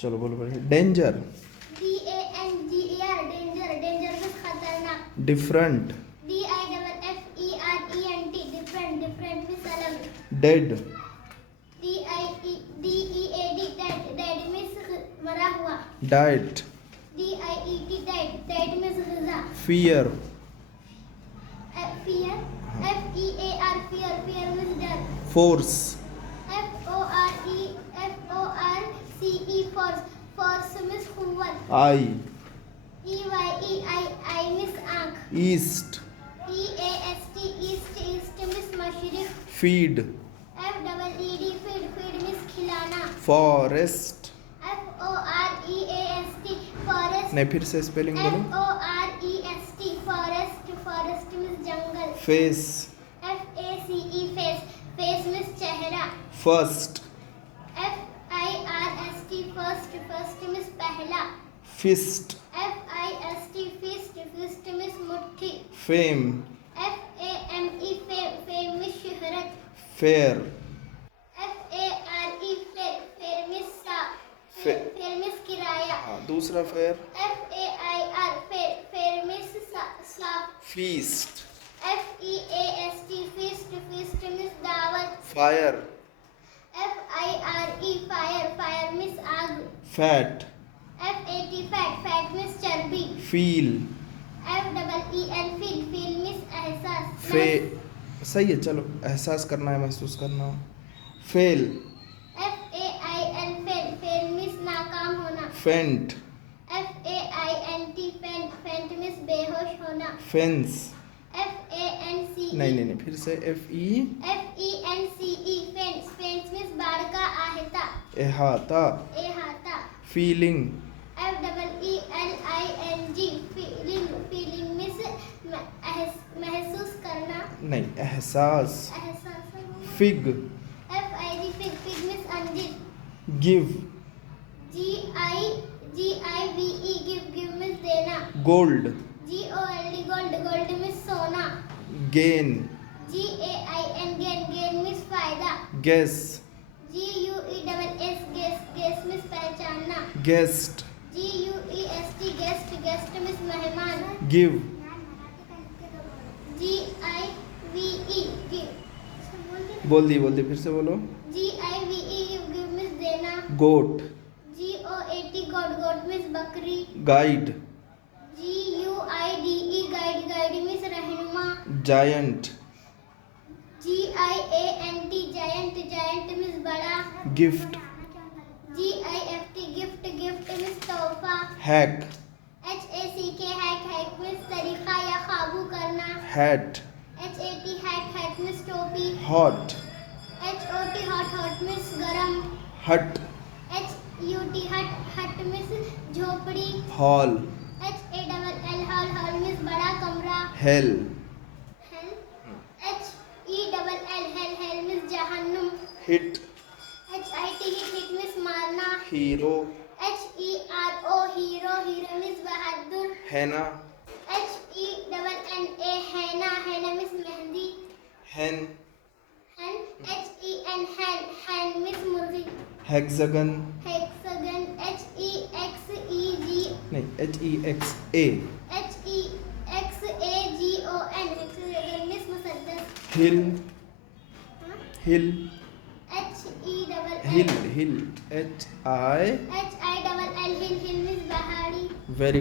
चलो बोलो बोलो। Danger. DANGER danger, danger means खतरनाक। Different. DIFFERENT different, different means अलग। डेड। DEAD डेड मीन्स मरा हुआ। डाइट। DIET डाइट मीन्स ग़िज़ा। Fear. fear FEAR fear means डर। फोर्स। FORCE force means कुव्वत। आई। EYE means आँख। ईस्ट। EAST east means मशरिक। Feed. FEED feed means खिलाना। Forest. FOREAST forest। नहीं, फिर से स्पेलिंग बोलो। FOREST forest means जंगल। फेस। FACE face means चेहरा। फर्स्ट। first means पहला। फिस्ट। fist means मुट्ठी। फेम। FAME fame means शोहरत। फेयर। fair means साफ। Fair means किराया। दूसरा फेयर। fair means साफ। फीस्ट। feast means दावत। फायर। fire means आग। फैट। fat means चर्बी। फील। feel means एहसास। फे सही है, चलो एहसास करना है, महसूस करना हो। फेल। fail means नाकाम होना। फेंट। faint means बेहोश होना। फेंस। FANCE नहीं, फिर से fence means बाढ़ का आहता। एहाता। एहाता। फीलिंग। feeling means महसूस करना। नहीं, एहसास। एहसास। फिग। fig means अंजीर। गिव। GIVE give means देना। गोल्ड। GOLD gold means सोना। गेन। gain means फायदा। गेस। guess means पहचानना। गेस्ट। guest means मेहमान। गिव। GIVE give बोल दी, फिर से बोलो। GIVE give means देना। गोट। GOAT goat means बकरी। गाइड। GUIDE guide means रहनुमा। जायंट। giant means बड़ा। गिफ्ट। gift means तोहफा। हैक। hack means तरीका या काबू करना। हैट। hat means टोपी। हॉट। hot means गरम। हट। hut means झोपड़ी। हॉल। hall means बड़ा कमरा। हेल। hell means जहन्नुम। हिट। hit means मारना। हीरो। hero means बहादुर। हैना। henna means मेहंदी। हैन। hen means मुर्गी। हेक्सागन। hexagon नहीं, HEXA। hexagon means मुसद्दस। Hill. Hill. HELL hill. HI